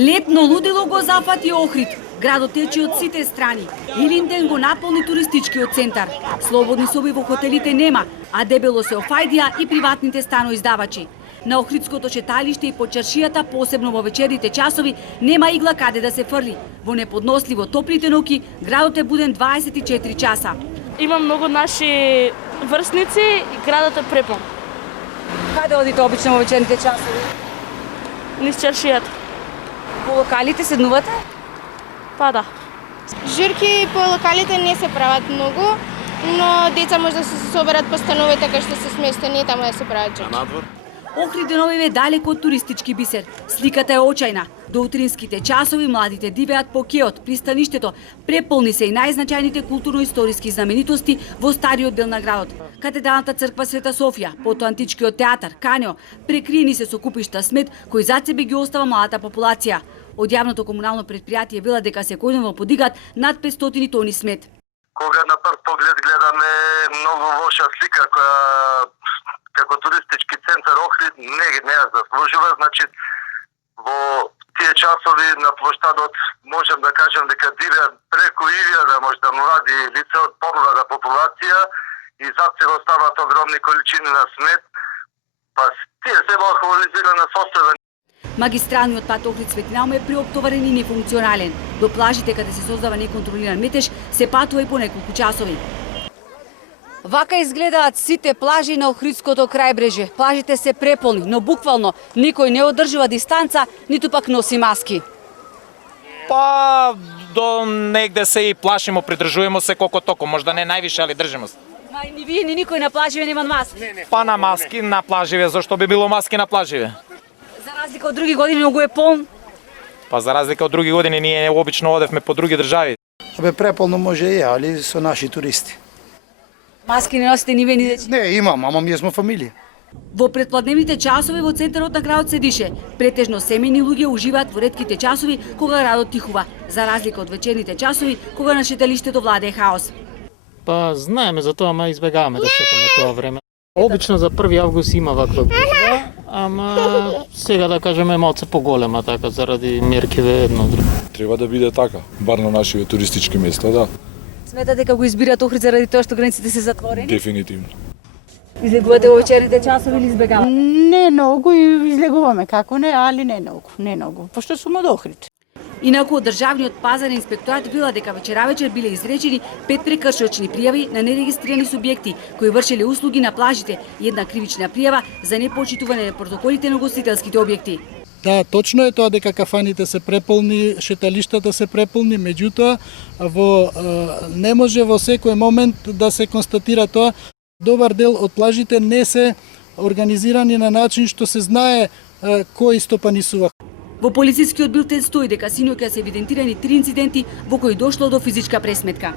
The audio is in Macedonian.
Летно лудило го зафати Охрид. Градот тече од сите страни. Илинден го наполни туристичкиот центар. Слободни соби во хотелите нема, а дебело се офајдија и приватните станоиздавачи. На Охридското шеталиште и по чаршијата, посебно во вечерните часови, нема игла каде да се фрли. Во неподносливо топлите ноќи, градот е буден 24 часа. Има многу наши врсници и градот е препун. Каде одите обично во вечерните часови? Низ чаршијата. По локалите седнувате? Па да. Журки по локалите не се прават многу, но деца може да се соберат по становите кај што се сместени и таму да се прават журки. Охрид деновиве далеко од туристички бисер. Сликата е очајна. До утринските часови младите дивеат по кеот, пристаништето, преполни се и најзначајните културно-историски знаменитости во стариот дел на градот. Катедралната црква Света Софија, потоа античкиот театар, Канео, прекриени се со купишта смет кои зад себе ги остава младата популација. Од јавното комунално предпријатие вела дека секојдневно подигат над 500 тони смет. Кога на прв поглед гледаме многу лоша слика која како туристички центар Охрид не ја заслужува, значи во тие часови на плоштадот можем да кажем дека дивеат преку 1000 можда млади лица од помлада популација и зад се оставаат огромни количини на смет, па тие се во алкохолизирана состојба. Магистралниот пат Охрид Светинаум е преоптоварен и нефункционален. До плажите каде се создава неконтролиран метеж се патува и по неколку часови. Вака изгледаат сите плажи на Охридското крајбрежје. Плажите се преполни, но буквално никој не одржува дистанца, ниту пак носи маски. Па до негде се и плашимо, придржуваме се колку току, можда не највише, али држимо се. Ма ни вие, ни никој на плаживе нема маски. Па на маски на плаживе, зашто би било маски на плаживе? За разлика од други години многу е полн. Па за разлика од други години ние обично одевме по други држави. Абе преполно може и, али со наши туристи. Маски не носите ни вие ни дечи. Не, имам, ама ние сме фамилија. Во предпладневните часови во центарот на градот се дише. Претежно семејни луѓе уживаат во ретките часови кога градот тихува, за разлика од вечерните часови кога на шеталиштето владее хаос. Па знаеме за тоа, ама избегаваме да шетаме тоа време. Обично за 1 август има ваква гужва, ама сега да кажеме малце поголема така заради меркиве едно друго. Треба да биде така, бар на нашите туристички места, да. Сметате дека го избират Охрид заради тоа што границите се затворени? Дефинитивно. Излегувате во вечерните часови или избегавате? Не многу и излегуваме, како не, али не многу, пошто сум од Охрид. Инаку од државниот пазарен инспекторат вела дека вечер биле изречени 5 прекршочни пријави на нерегистрирани субјекти кои вршеле услуги на плажите и една кривична пријава за непочитување на протоколите на гостителските објекти. Да, точно е тоа дека кафаните се преполни, шеталиштата се преполни, меѓутоа не може во секој момент да се констатира тоа. Добар дел од плажите не се организирани на начин што се знае кој стопанисува. Во полицискиот билтен стои дека синоќа се евидентирани 3 инциденти во кои дошло до физичка пресметка.